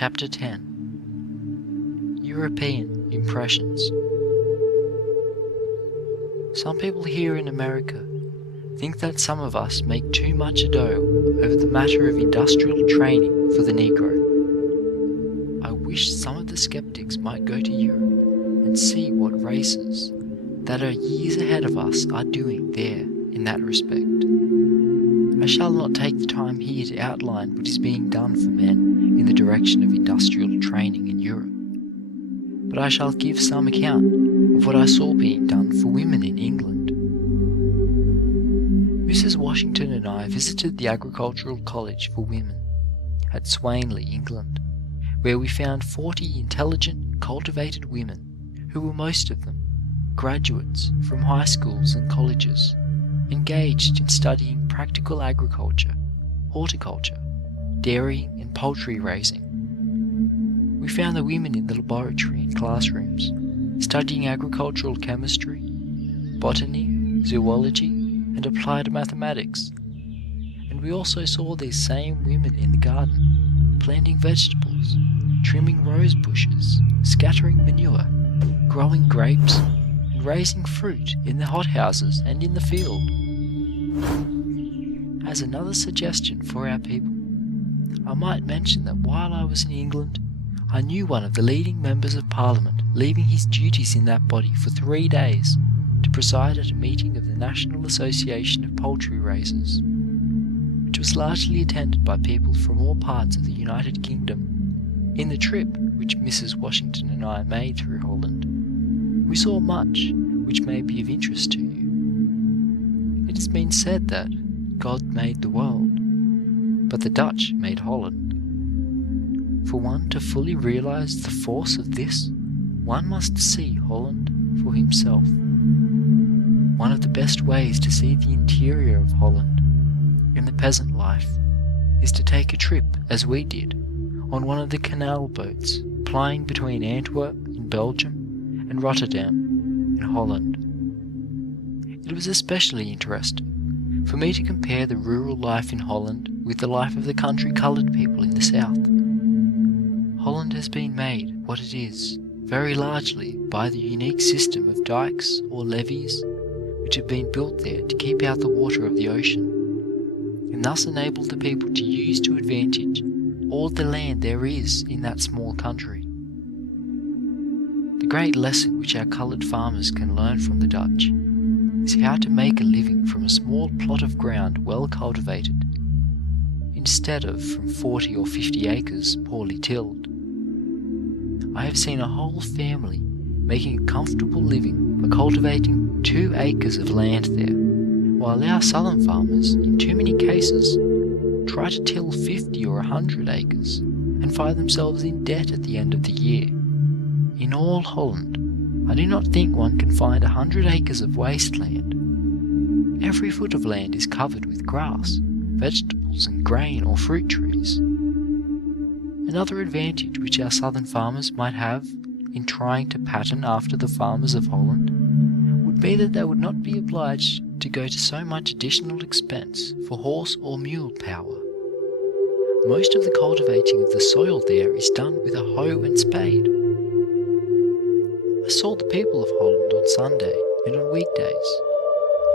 Chapter 10 European Impressions. Some people here in America think that some of us make too much ado over the matter of industrial training for the Negro. I wish some of the skeptics might go to Europe and see what races that are years ahead of us are doing there in that respect. I shall not take the time here to outline what is being done for men in the direction of industrial training in Europe, but I shall give some account of what I saw being done for women in England. Mrs. Washington and I visited the Agricultural College for Women at Swanley, England, where we found 40 intelligent, cultivated women who were most of them graduates from high schools and colleges, engaged in studying practical agriculture, horticulture, dairying and poultry raising. We found the women in the laboratory and classrooms, studying agricultural chemistry, botany, zoology, and applied mathematics. And we also saw these same women in the garden, planting vegetables, trimming rose bushes, scattering manure, growing grapes, and raising fruit in the hothouses and in the field. As another suggestion for our people, I might mention that while I was in England, I knew one of the leading members of Parliament leaving his duties in that body for 3 days to preside at a meeting of the National Association of Poultry Raisers, which was largely attended by people from all parts of the United Kingdom. In the trip which Mrs. Washington and I made through Holland, we saw much which may be of interest to you. It has been said that God made the world, but the Dutch made Holland. For one to fully realize the force of this, one must see Holland for himself. One of the best ways to see the interior of Holland in the peasant life is to take a trip, as we did, on one of the canal boats plying between Antwerp in Belgium and Rotterdam in Holland. It was especially interesting for me to compare the rural life in Holland with the life of the country coloured people in the south. Holland has been made what it is very largely by the unique system of dikes or levees which have been built there to keep out the water of the ocean, and thus enable the people to use to advantage all the land there is in that small country. The great lesson which our coloured farmers can learn from the Dutch is how to make a living from a small plot of ground well cultivated, instead of from 40 or 50 acres poorly tilled. I have seen a whole family making a comfortable living by cultivating 2 acres of land there, while our southern farmers, in too many cases, try to till 50 or 100 acres and find themselves in debt at the end of the year. In all Holland, I do not think one can find 100 acres of wasteland. Every foot of land is covered with grass, vegetables and grain or fruit trees. Another advantage which our southern farmers might have in trying to pattern after the farmers of Holland would be that they would not be obliged to go to so much additional expense for horse or mule power. Most of the cultivating of the soil there is done with a hoe and spade. I saw the people of Holland on Sunday and on weekdays,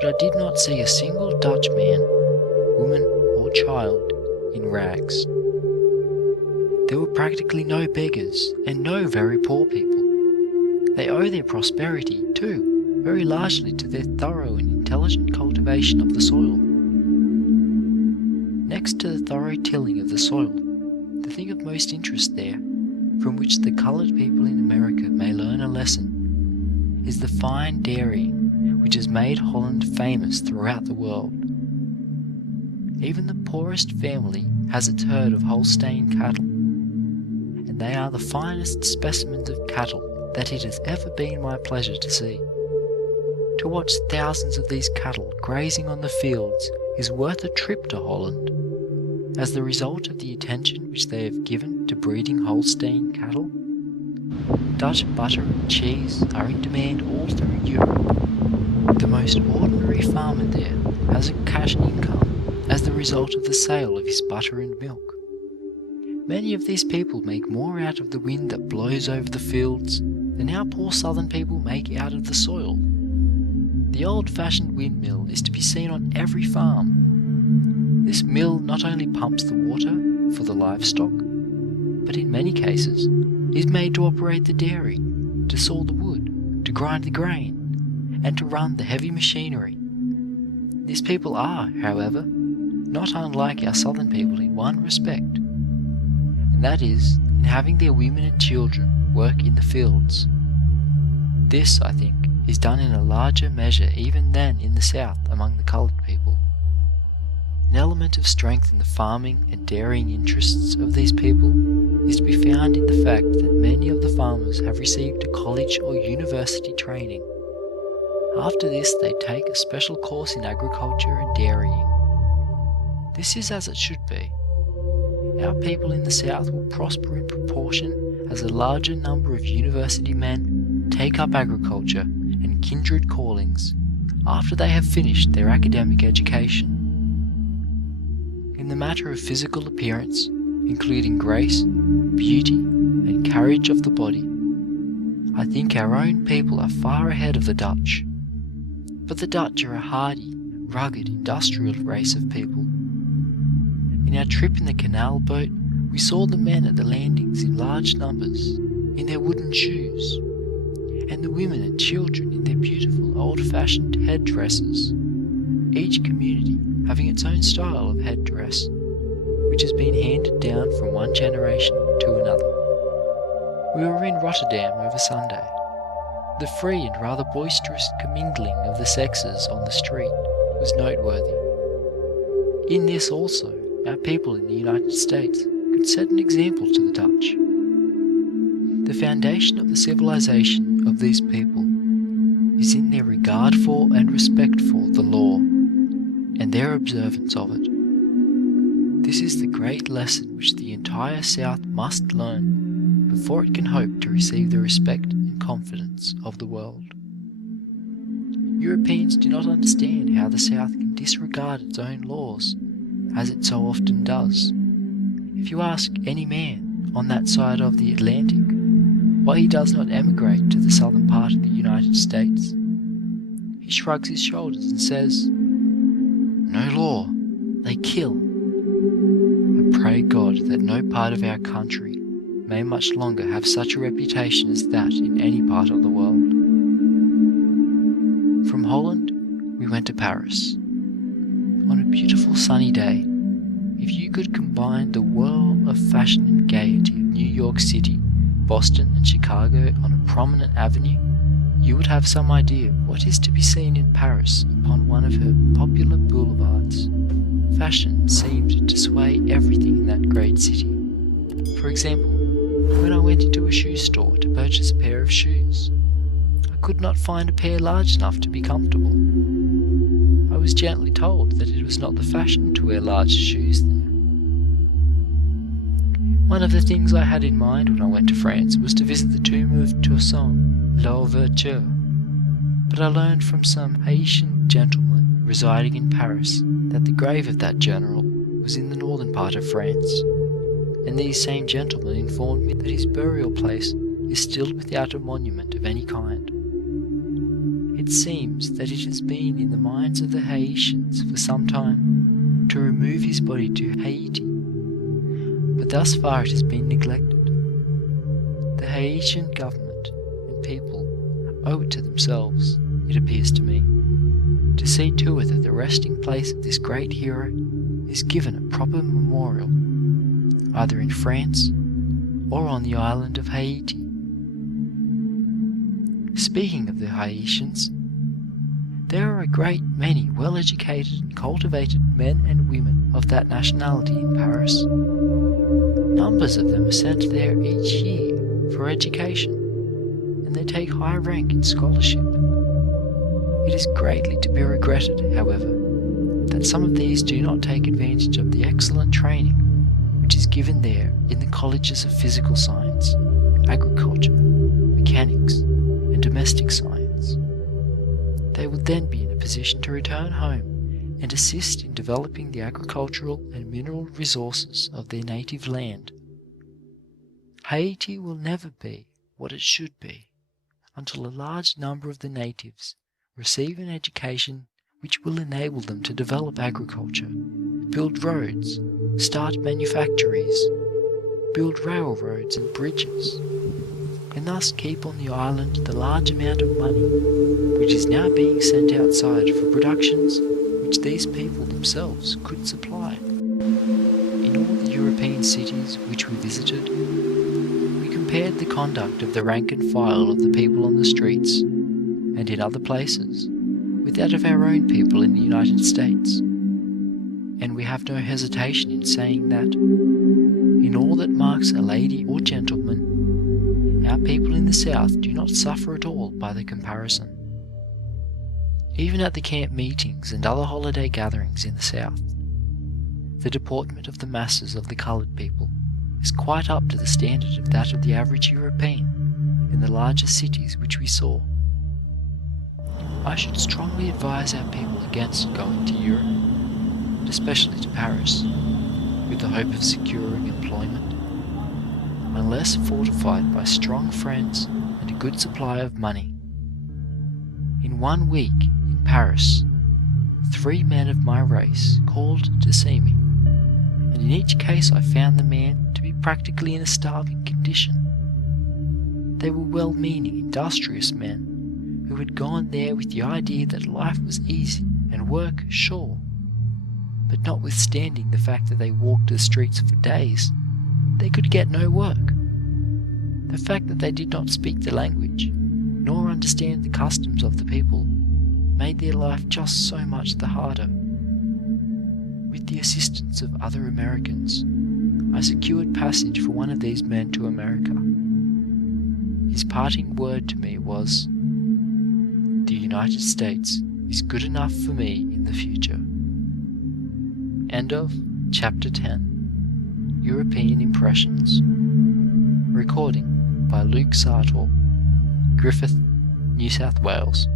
but I did not see a single Dutch man, woman or child in rags. There were practically no beggars and no very poor people. They owe their prosperity, too, very largely to their thorough and intelligent cultivation of the soil. Next to the thorough tilling of the soil, the thing of most interest there, from which the coloured people in America may learn a lesson, is the fine dairying which has made Holland famous throughout the world. Even the poorest family has its herd of Holstein cattle, and they are the finest specimens of cattle that it has ever been my pleasure to see. To watch thousands of these cattle grazing on the fields is worth a trip to Holland. As the result of the attention which they have given to breeding Holstein cattle, Dutch butter and cheese are in demand all through Europe. The most ordinary farmer there has a cash income as the result of the sale of his butter and milk. Many of these people make more out of the wind that blows over the fields than our poor southern people make out of the soil. The old-fashioned windmill is to be seen on every farm. This mill not only pumps the water for the livestock, but in many cases is made to operate the dairy, to saw the wood, to grind the grain, and to run the heavy machinery. These people are, however, not unlike our southern people in one respect, and that is in having their women and children work in the fields. This, I think, is done in a larger measure even than in the South among the coloured people. An element of strength in the farming and dairying interests of these people is to be found in the fact that many of the farmers have received a college or university training. After this, they take a special course in agriculture and dairying. This is as it should be. Our people in the South will prosper in proportion as a larger number of university men take up agriculture and kindred callings after they have finished their academic education. In the matter of physical appearance, including grace, beauty, and carriage of the body, I think our own people are far ahead of the Dutch. But the Dutch are a hardy, rugged, industrial race of people. In our trip in the canal boat, we saw the men at the landings in large numbers, in their wooden shoes, and the women and children in their beautiful old-fashioned headdresses, each community having its own style of headdress, which has been handed down from one generation to another. We were in Rotterdam over Sunday. The free and rather boisterous commingling of the sexes on the street was noteworthy. In this also, our people in the United States could set an example to the Dutch. The foundation of the civilization of these people is in their regard for and respect for the law, and their observance of it. This is the great lesson which the entire South must learn before it can hope to receive the respect and confidence of the world. Europeans do not understand how the South can disregard its own laws, as it so often does. If you ask any man on that side of the Atlantic why he does not emigrate to the southern part of the United States, he shrugs his shoulders and says, "No law, they kill." I pray God that no part of our country may much longer have such a reputation as that in any part of the world. From Holland, we went to Paris. On a beautiful sunny day, if you could combine the whirl of fashion and gaiety of New York City, Boston and Chicago on a prominent avenue, you would have some idea of what is to be seen in Paris upon one of her popular boulevards. Fashion seemed to sway everything in that great city. For example, when I went into a shoe store to purchase a pair of shoes, I could not find a pair large enough to be comfortable. I was gently told that it was not the fashion to wear large shoes there. One of the things I had in mind when I went to France was to visit the tomb of Toussaint Louverture, but I learned from some Haitian gentleman residing in Paris that the grave of that general was in the northern part of France, and these same gentlemen informed me that his burial place is still without a monument of any kind. It seems that it has been in the minds of the Haitians for some time to remove his body to Haiti, but thus far it has been neglected. The Haitian government and people owe it to themselves, it appears to me, to see to it that the resting place of this great hero is given a proper memorial, either in France or on the island of Haiti. Speaking of the Haitians, there are a great many well-educated and cultivated men and women of that nationality in Paris. Numbers of them are sent there each year for education, and they take high rank in scholarship. It is greatly to be regretted, however, that some of these do not take advantage of the excellent training which is given there in the colleges of physical science, agriculture, mechanics, and domestic science. They would then be in a position to return home and assist in developing the agricultural and mineral resources of their native land, Haiti will never be what it should be until a large number of the natives receive an education which will enable them to develop agriculture, build roads, start manufactories, build railroads and bridges, and thus keep on the island the large amount of money which is now being sent outside for productions which these people themselves could supply. In all the European cities which we visited, we compared the conduct of the rank and file of the people on the streets, and in other places, with that of our own people in the United States. And we have no hesitation in saying that, in all that marks a lady or gentleman, our people in the South do not suffer at all by the comparison. Even at the camp meetings and other holiday gatherings in the South, the deportment of the masses of the coloured people is quite up to the standard of that of the average European in the larger cities which we saw. I should strongly advise our people against going to Europe, and especially to Paris, with the hope of securing employment, unless fortified by strong friends and a good supply of money. In 1 week in Paris, 3 men of my race called to see me, and in each case I found the man to be practically in a starving condition. They were well-meaning, industrious men who had gone there with the idea that life was easy and work sure, but notwithstanding the fact that they walked the streets for days, they could get no work. The fact that they did not speak the language, nor understand the customs of the people, made their life just so much the harder. With the assistance of other Americans, I secured passage for one of these men to America. His parting word to me was, "The United States is good enough for me in the future." End of Chapter 10. European Impressions. Recording by Luke Sartor, Griffith, New South Wales.